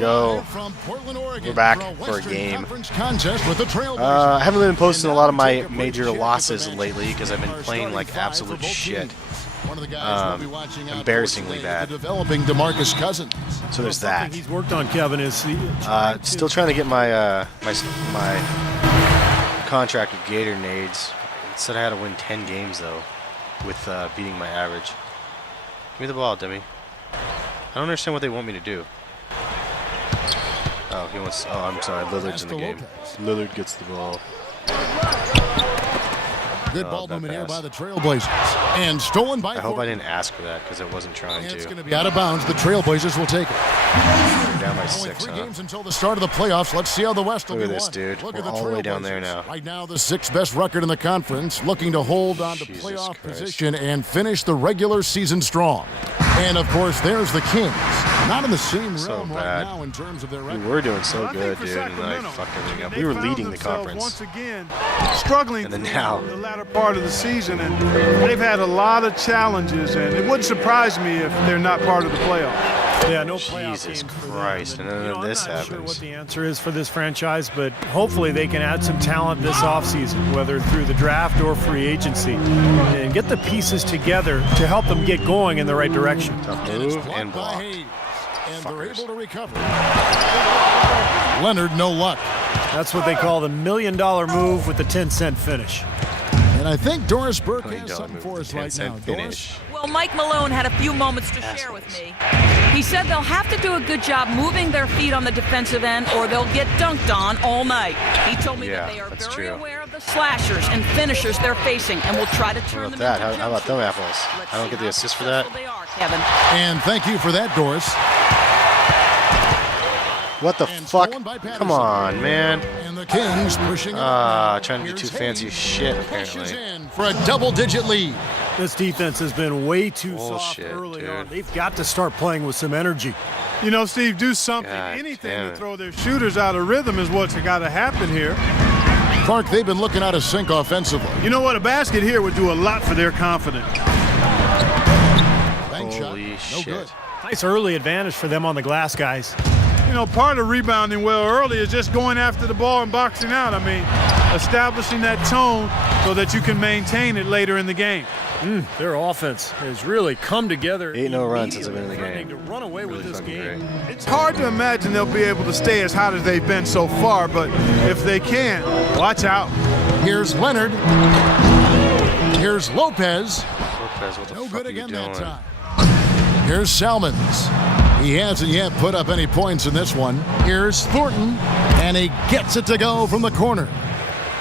Yo, we're back for a game. I haven't been posting a lot of my major losses lately because I've been playing like absolute shit. Embarrassingly bad. So there's that. He's worked on Kevin is still trying to get my my contract with Gator Nades. It said I had to win 10 games though, with beating my average. Give me the ball, dummy. I don't understand what they want me to do. Oh, he wants. Oh, I'm sorry. Lillard's in the game. Lillard gets the ball. Good ball movement here by the Trailblazers. And stolen by. I hope I didn't ask for that because I wasn't trying to. It's going to be out of bounds. The Trailblazers will take it. We're down by 6, Only 3 games until the start of the playoffs. Let's see how the West will be won. Look at this, dude. We're all the way down there now. Right now, the 6th best record in the conference, looking to hold on to playoff position and finish the regular season strong. And, of course, there's the Kings. Not in the same realm right now in terms of their record. We were doing so good, dude, and I fucked everything up. We were leading the conference. Once again, struggling and then now, in the latter part of the season, and they've had a lot of challenges, and it wouldn't surprise me if they're not part of the playoffs. Yeah, no playoff Jesus Christ, and then this happens. I'm not sure what the answer is for this franchise, but hopefully they can add some talent this offseason, whether through the draft or free agency, and get the pieces together to help them get going in the right direction. Tough move and blocked. And they're able to recover. Leonard, no luck. That's what they call the $1 million move with the 10-cent finish. And I think Doris Burke has something for us right now. Doris? Well, Mike Malone had a few moments to share with me. He said they'll have to do a good job moving their feet on the defensive end or they'll get dunked on all night. He told me that they are very aware of the slashers and finishers they're facing and will try to turn them into How about them apples? I don't get the assist for that. They are, Kevin. And thank you for that, Doris. What the fuck? Come on, man. And the Kings pushing trying to do too fancy shit, apparently. For a double-digit lead. This defense has been way too soft early on. They've got to start playing with some energy. You know, Steve, do something, anything to throw their shooters out of rhythm is what's got to happen here. Clark, they've been looking out of sync offensively. You know what? A basket here would do a lot for their confidence. Holy shit. Nice early advantage for them on the glass, guys. You know, part of rebounding well early is just going after the ball and boxing out. I mean, establishing that tone so that you can maintain it later in the game. Their offense has really come together. 8-0 run since I've been in the game. To run away with this game. It's hard to imagine they'll be able to stay as hot as they've been so far, but if they can, watch out. Here's Leonard. Here's Lopez. What the fuck are you doing? That time. Here's Salmons. He hasn't yet put up any points in this one. Here's Thornton, and he gets it to go from the corner.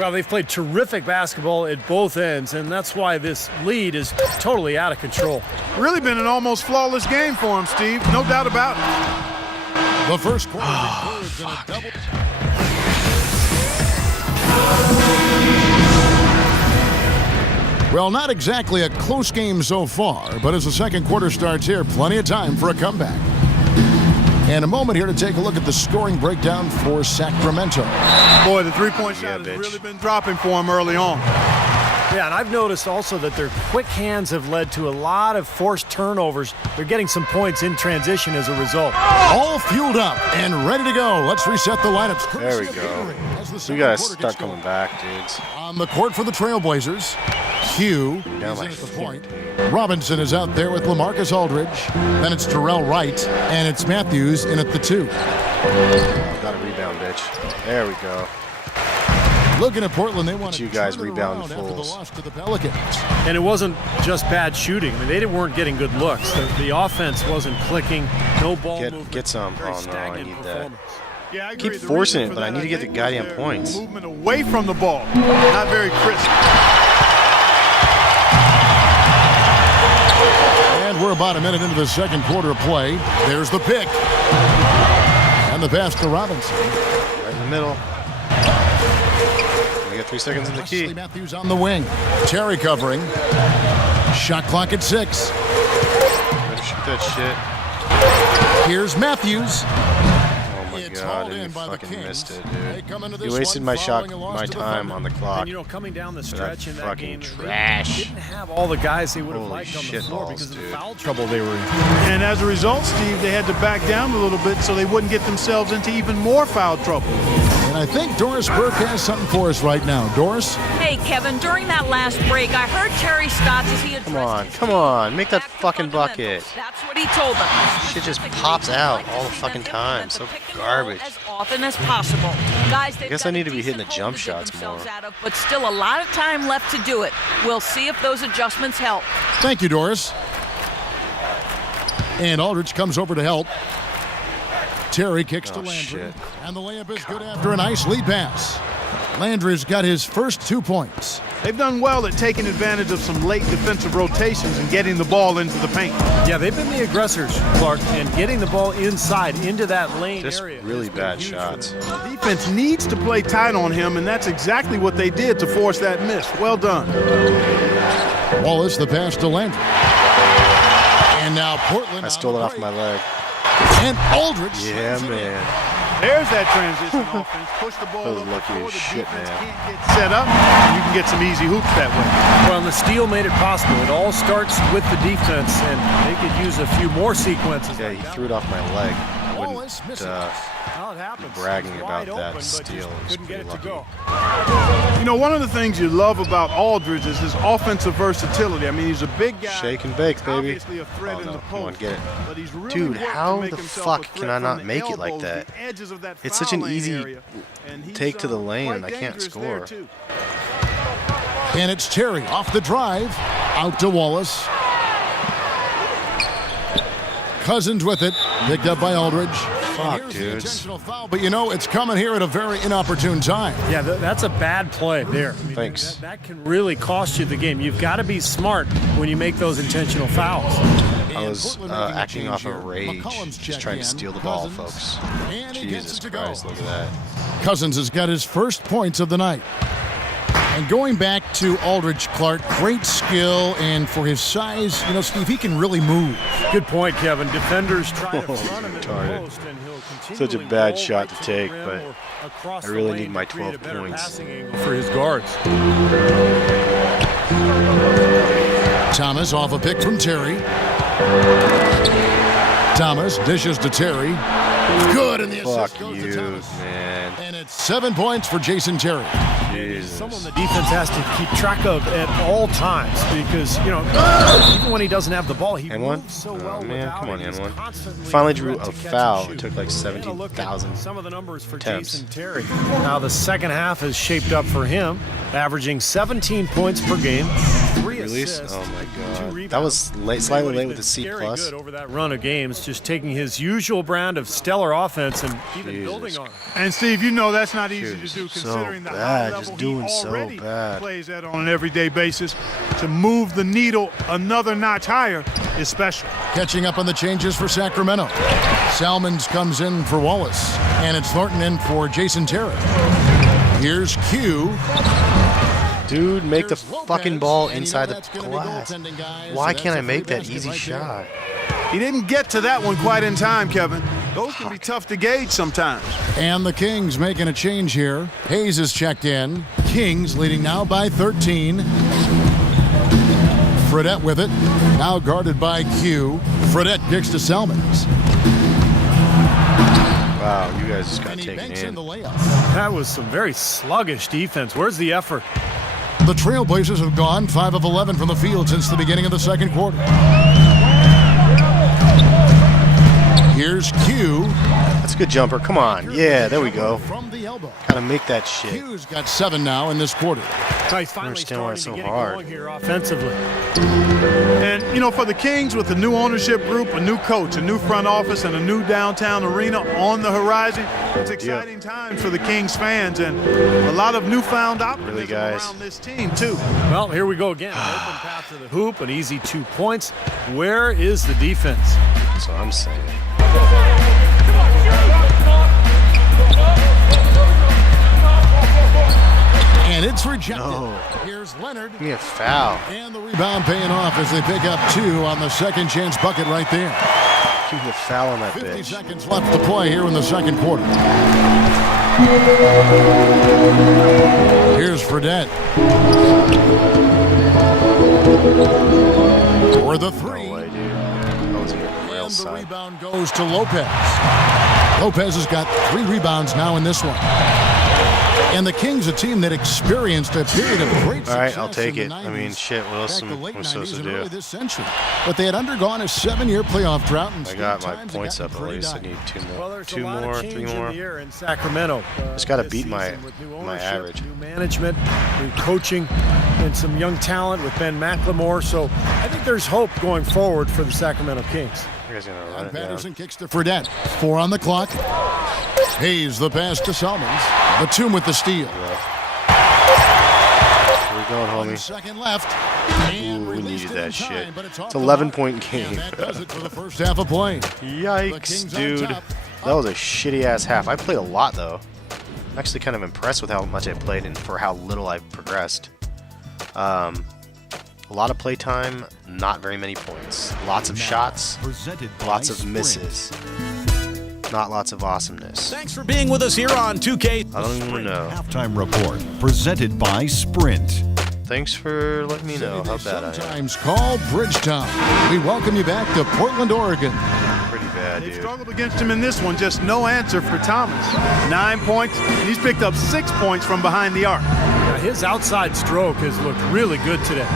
Well, they've played terrific basketball at both ends, and that's why this lead is totally out of control. Really been an almost flawless game for him, Steve. No doubt about it. The first quarter. Well, not exactly a close game so far, but as the second quarter starts here, plenty of time for a comeback. And a moment here to take a look at the scoring breakdown for Sacramento. Boy, the three-point shot has really been dropping for him early on. Yeah, and I've noticed also that their quick hands have led to a lot of forced turnovers. They're getting some points in transition as a result. All fueled up and ready to go. Let's reset the lineups. There we go. We got to start coming back, dudes. On the court for the Trailblazers, Hugh is in at the point. Robinson is out there with LaMarcus Aldridge. Then it's Terrell Wright, and it's Matthews in at the 2. Got a rebound, bitch. There we go. Looking at Portland, they want you guys rebound after the fools. loss to the Pelicans. And it wasn't just bad shooting. I mean, they weren't getting good looks. The offense wasn't clicking. No ball movement. Get some. Oh, no, I need that. Yeah, I keep forcing it, but I need to get the goddamn points. Movement away from the ball. Not very crisp. And we're about a minute into the second quarter of play. There's the pick. And the pass to Robinson. Right in the middle. We got 3 seconds in the key. Matthews on the wing. Terry covering. Shot clock at 6. Better shoot that shit. Here's Matthews. Oh my it's god, hauled and in you by the fucking Kings. missed it, They dude. come into You this wasted one my shot, following a loss my to the time Thunder. on the clock. And, you know, coming down the For that stretch in that fucking game, trash. they didn't have all the guys they would have Holy liked on the shit floor balls, because of the dude. foul trouble they were in. And as a result, Steve, they had to back down a little bit so they wouldn't get themselves into even more foul trouble. And I think Doris Burke has something for us right now. Doris? Hey, Kevin, during that last break, I heard Terry Stotts as he addressed Come on, make that back to fucking fundamentals. bucket. That's what he told them. Shit just Specifically, pops he'd out like to all the see fucking them time. implement So the pick and roll garbage. as often as possible. Guys, they've guess got I a need to be hitting the decent jump hole to dig shots themselves more. out of, but still a lot of time left to do it. We'll see if those adjustments help. Thank you, Doris. And Aldridge comes over to help. Terry kicks to Oh, Landry. shit. And the layup is good after a nice lead pass. Landry's got his first 2 points. They've done well at taking advantage of some late defensive rotations and getting the ball into the paint. Yeah, they've been the aggressors, Clark, and getting the ball inside into that lane Just area. really has been bad huge for shots. them. Defense needs to play tight on him, and that's exactly what they did to force that miss. Well done. Wallace, the pass to Landry. And now Portland. I stole it off my leg. And Aldridge. Yeah, slams it in. man. There's that transition offense. Push the ball That was up lucky before as the shit, defense man. can't get set up. You can get some easy hoops that way. Well, and the steal made it possible. It all starts with the defense, and they could use a few more sequences. Yeah, like he that threw it one. off my leg. I Wallace wouldn't misses. Well, it happens. bragging It was about wide that open, but just steal. It was couldn't get it pretty to go. You know, one of the things you love about Aldridge is his offensive versatility. I mean, he's a big guy. Shake and bake, baby. Obviously a threat Oh, in no. the Come on, post. get it. But he's really Dude, worked to how make the himself fuck a can threat I from not the make it like elbows, that? the edges of that It's such foul an lane easy area. And he's, take to the lane, quite and I can't dangerous there, score. too. And it's Terry off the drive. Out to Wallace. Cousins with it. Picked up by Aldridge. Fuck, Here's the dudes. intentional foul, but you know, it's coming here at a very inopportune time. Yeah, that's a bad play there. I mean, Thanks. That can really cost you the game. You've got to be smart when you make those intentional fouls. I was Portland making a acting change off here. of rage, McCollum's just checked trying to in. steal the ball, Cousins. folks. And he gets Jesus it to go. Christ, look at that. Cousins has got his first points of the night. And going back to Aldridge, Clark, great skill, and for his size, you know, Steve, he can really move. Good point, Kevin. Defenders try to front him in the retarded. post, and he'll continually Such a bad roll shot right to the take, rim but or across I the really lane need my to create 12 a better points. passing angle for his guards. Thomas off a pick from Terry. Thomas dishes to Terry. Good, and the assist Fuck goes to you, Thomas. man. And it's 7 points for Jason Terry. Jesus. Someone the defense has to keep track of at all times because, you know, even when he doesn't have the ball, he And one? moves so Oh, well man, without come on, it. He's and one. constantly Finally a drew threat a to catch and foul. It shoot. took like Take a look at 17,000 some of the numbers for attempts. Jason Terry. Now the second half has shaped up for him, averaging 17 points per game, 3 Release? assists, Oh my 2 god. rebounds. That was late, But slightly he's late been with a C+. scary good over that run of games, just taking his usual brand of stellar offense and even Jesus. building on it. And Steve, you know that's not easy Dude, to do so considering the bad, high just level doing he so already bad. plays at on an everyday basis. To move the needle another notch higher is special. Catching up on the changes for Sacramento. Salmons comes in for Wallace, and it's Thornton in for Jason Terry. Here's Q. Dude, make the Here's Lopez, fucking ball and you know inside the that's gonna be glass. goaltending, guys. Why So can't that's I a make free that basket easy right there. shot? He didn't get to that one quite in time, Kevin. Those can be tough to gauge sometimes. And the Kings making a change here. Hayes is checked in. Kings leading now by 13. Fredette with it. Now guarded by Q. Fredette kicks to Salmons. Wow, you guys just got And he taken banks in in. the layup. That was some very sluggish defense. Where's the effort? The Trailblazers have gone 5 of 11 from the field since the beginning of the second quarter. Here's Q. That's a good jumper. Come on. Yeah, there we go. From the elbow. Gotta make that shit. Q's got 7 now in this quarter. He's finally understand why starting it's to so get it hard. going here offensively. And, you know, for the Kings, with a new ownership group, a new coach, a new front office, and a new downtown arena on the horizon, it's exciting times for the Kings fans and a lot of newfound optimism Really, guys? around this team, too. Well, here we go again. An open path to the hoop, an easy 2 points. Where is the defense? That's what I'm saying. And it's rejected. No. Here's Leonard. Give me a foul. And the rebound paying off as they pick up 2 on the second chance bucket right there. Give me the foul on that 50 bitch. seconds left to play here in the second quarter. Here's Fredette. For the three. No way, dude. That was here on the rail And the side. rebound goes to Lopez. Lopez has got 3 rebounds now in this one. And the Kings, a team that experienced a period of great success. All right, I'll take in the it. 90s, I mean, shit, what else back the am late I supposed 90s to and early do? this century. But they had undergone a 7-year playoff drought. And I got my times points had up at gotten least. I pretty need 2 Well, more. there's 2 a lot more, of 3 change more. in the air in Sacramento. Just gotta this beat my- season with new my ownership, average. New management, new coaching, and some young talent with Ben McLemore. So I think there's hope going forward for the Sacramento Kings. You guys gonna run And it down. Patterson kicks to Fredette. 4 on the clock. Hayes the pass to Salmons. Batum with the steal. Where we going, 1 homie? second left. And Ooh, we released needed it in that shit. time, but It's off 11-point the mark. game. And that does it for the first half of play. The Yikes, Kings on dude. top. That was a shitty-ass half. I played a lot, though. I'm actually kind of impressed with how much I played and for how little I've progressed. A lot of play time, not very many points. Lots of shots, lots of misses. Not lots of awesomeness. Thanks for being with us here on 2K. I don't even know. Halftime report presented by Sprint. Thanks for letting me know how bad I am. Sometimes called Bridgetown. We welcome you back to Portland, Oregon. Pretty bad, They dude. struggled against him in this one. Just no answer for Thomas. 9 points. And he's picked up 6 points from behind the arc. Now, his outside stroke has looked really good today.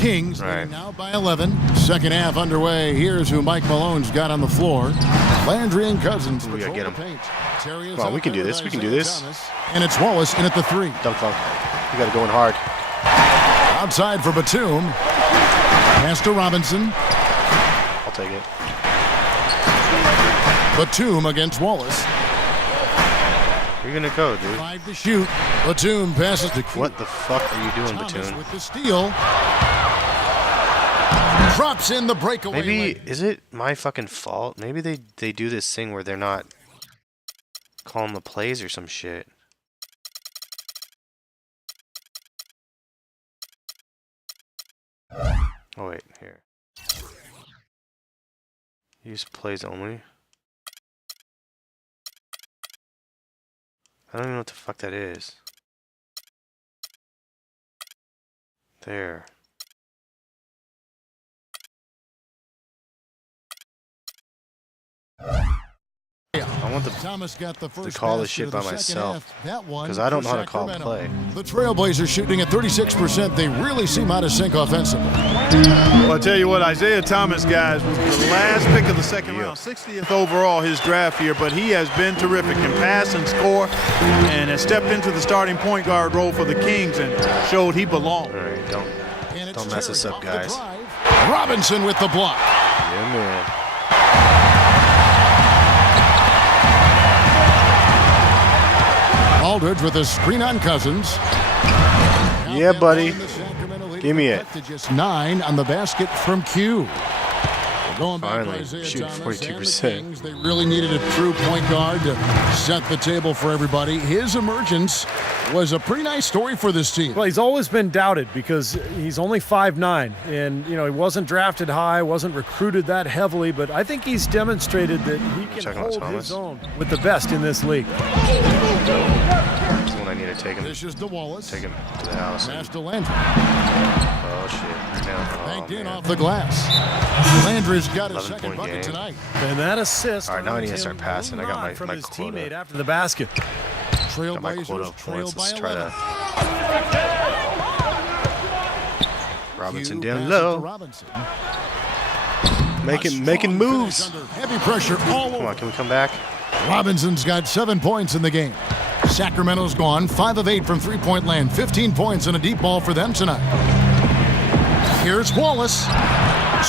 Kings Right. leading now by 11. Second half underway. Here's who Mike Malone's got on the floor. Landry and Cousins. We gotta patrol get the him. paint. Terry is Come on, out we can there do with this. We can do Isaiah this. Thomas. And it's Wallace in at the 3. Dunk funk. You gotta go in hard. Outside for Batum. Pass to Robinson. I'll take it. Batum against Wallace. Where you gonna go, dude? 5 to shoot. Batum passes to Q. What the fuck are you doing, Thomas Batum? with the steal. Drops in the breakaway. Maybe, lane. is it my fucking fault? Maybe they do this thing where they're not calling the plays or some shit. Oh wait, here. Use plays only. I don't even know what the fuck that is. There. I want the Thomas got the first call this basket shit of the by second myself, half. That one 'cause I don't for know how to call Sacramento. play. The Trailblazers shooting at 36%. They really seem out of sync offensively. Well, I'll tell you what, Isaiah Thomas, guys, was the last pick of the second round. 60th overall his draft here, but he has been terrific. Can pass and score and has stepped into the starting point guard role for the Kings and showed he belonged. All right, And it's don't mess us Terry up, off the guys. drive. Robinson with the block. Yeah, man. Aldridge with a screen on Cousins. Yeah, buddy. Give me it. To just 9 on the basket from Q. Going back to Finally, Isaiah shooting Thomas and the 42%. Kings. They really needed a true point guard to set the table for everybody. His emergence was a pretty nice story for this team. Well, he's always been doubted because he's only 5'9", and he wasn't drafted high, wasn't recruited that heavily, but I think he's demonstrated that he can Checking out hold Thomas. his own with the best in this league. This is when I need to take him. This is to Wallace. Take him to the house. Pass to Landry. Oh shit! Right now. Banked Oh, in man. off the glass. Landry's got his 11-point second bucket game. tonight. And that assist. All right, now I need to earns start him passing. a I got nod my- from my his quota. teammate after the basket. Got my quota Trailblazers of trail points. by Let's try 11. to. Robinson Q down passes low. to Robinson. Making Strong moves. finish under heavy pressure all Come over. on, can we come back? Robinson's got 7 points in the game. Sacramento's gone 5 of 8 from three-point land. 15 points and a deep ball for them tonight. Here's Wallace.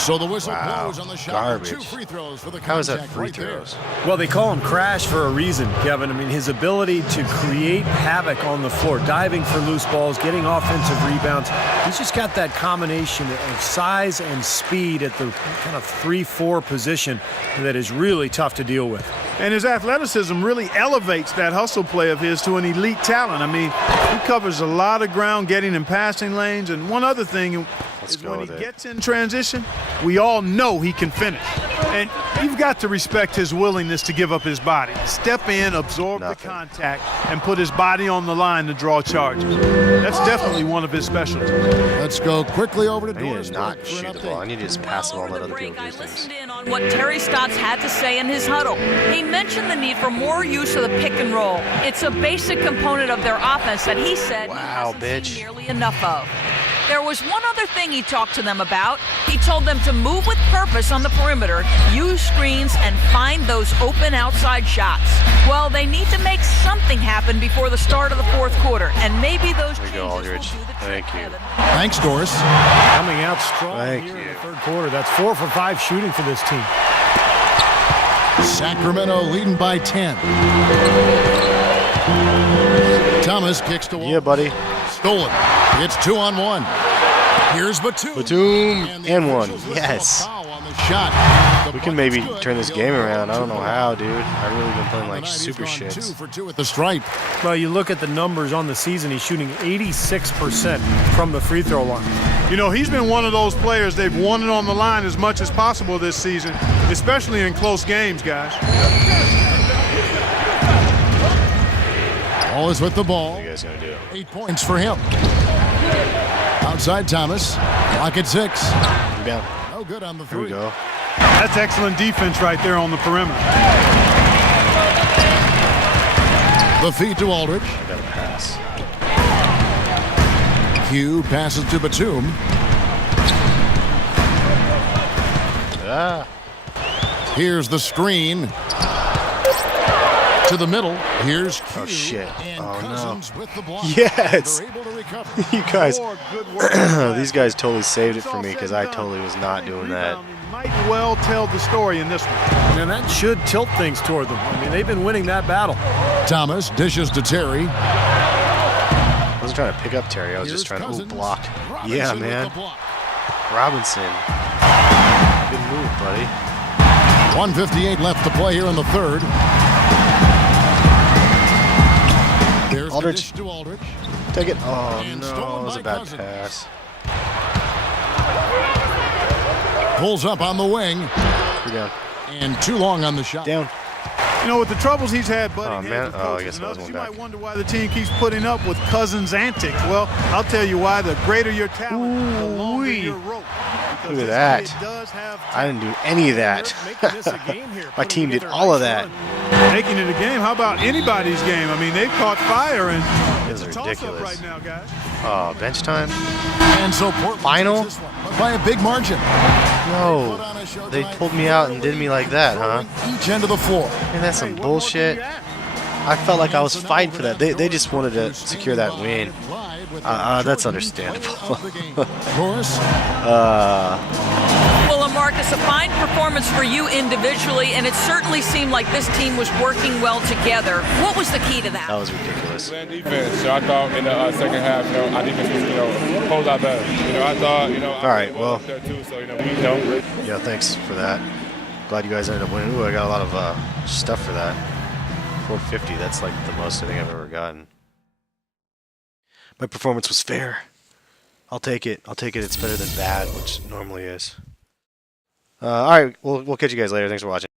So the whistle Wow, blows on the shot. garbage. 2 free throws for the How is that contact free right there. throws? Well, they call him Crash for a reason, Kevin. I mean, his ability to create havoc on the floor, diving for loose balls, getting offensive rebounds. He's just got that combination of size and speed at the kind of 3-4 position that is really tough to deal with. And his athleticism really elevates that hustle play of his to an elite talent. I mean, he covers a lot of ground getting in passing lanes. And one other thing, is when he gets in transition, we all know he can finish. And you've got to respect his willingness to give up his body. Step in, absorb the contact, and put his body on the line to draw charges. That's definitely one of his specialties. Let's go quickly over to I need Doris to not Burke for an shoot the ball. I update. need to just pass the ball and let Over the other people break, I do things. listened in on what Terry Stotts had to say in his huddle. He mentioned the need for more use of the pick and roll. It's a basic component of their offense that he said he hasn't seen nearly enough of. There was one other thing he talked to them about. He told them to move with purpose on the perimeter, use screens, and find those open outside shots. Well, they need to make something happen before the start of the fourth quarter, and maybe those changes will do the trick. Thank you. Kevin. Thanks, Doris. Coming out strong Thank here in you. the third quarter. That's 4 for 5 shooting for this team. Sacramento leading by 10. Thomas kicks to Walton. Yeah, buddy. Stolen. It's 2-on-1. Here's Batum. Batum the and one. officials whistle a Yes. foul on the shot. The We can bucket's maybe good. turn this The game overall around. I don't know score. how, dude. I've really been playing like Tonight he's super gone shits. 2 for 2 at the stripe. Well, you look at the numbers on the season, he's shooting 86% from the free throw line. You know, he's been one of those players, they've won it on the line as much as possible this season, especially in close games, guys. All is with the ball. What are you guys gonna do? 8 points for him. Outside Thomas. Clock at 6. Rebound. No good on the Here we three. go. That's excellent defense right there on the perimeter. The feed to Aldridge. I gotta pass. Hugh passes to Batum. Ah. Here's the screen. To the middle. Here's Q. Oh, shit. And Oh, no. Cousins with the block. Yes. They're able to recover. You guys, More good work tonight. these guys totally saved it It's for all me said because and I done. totally was not doing that. Rebounding might well tell the story in this one. And that should tilt things toward them. I mean, they've been winning that battle. Thomas dishes to Terry. I wasn't trying to pick up Terry. I was Here's just trying to. Cousins. Ooh, blocked. Robinson Yeah, with man. the block. Robinson. Good move, buddy. 1:58 left to play here in the third. There's Aldridge. the dish to Aldridge. Take it. Oh, And no. stolen It was by a bad Cousins. pass. Pulls up on the wing. You're down. And too long on the shot. Down. You know, with the troubles he's had, buddy, Oh, man. Oh, I guess I was you going might back. wonder why the team keeps putting up with Cousins' antics. Well, I'll tell you why. The greater your talent, the longer Ooh-wee. your rope. Because Look at this that. kid does have I didn't do any of that. Making this a game here, My putting team did together a all of nice that. run. making it a game. How about anybody's game? I mean, they've caught fire, and This it's a is toss-up ridiculous. right now, guys. Oh, bench time? And so Portland Final? takes this one, but by a big margin. No. They pulled me out and did me like that, huh? Each end of the floor. Man, that's some bullshit. I felt like I was fighting for that. They just wanted to secure that win. That's understandable. Doris. Well, Marcus, a fine performance for you individually, and it certainly seemed like this team was working well together. What was the key to that? That was ridiculous. Playing defense. So I thought in the second half, our defense was, a whole lot better. I thought, All right, well. up there too. So, Yeah, thanks for that. Glad you guys ended up winning. Ooh, I got a lot of stuff for that. 450, that's like the most I think I've ever gotten. My performance was fair. I'll take it. I'll take it. It's better than bad, which normally is. All right, we'll catch you guys later. Thanks for watching.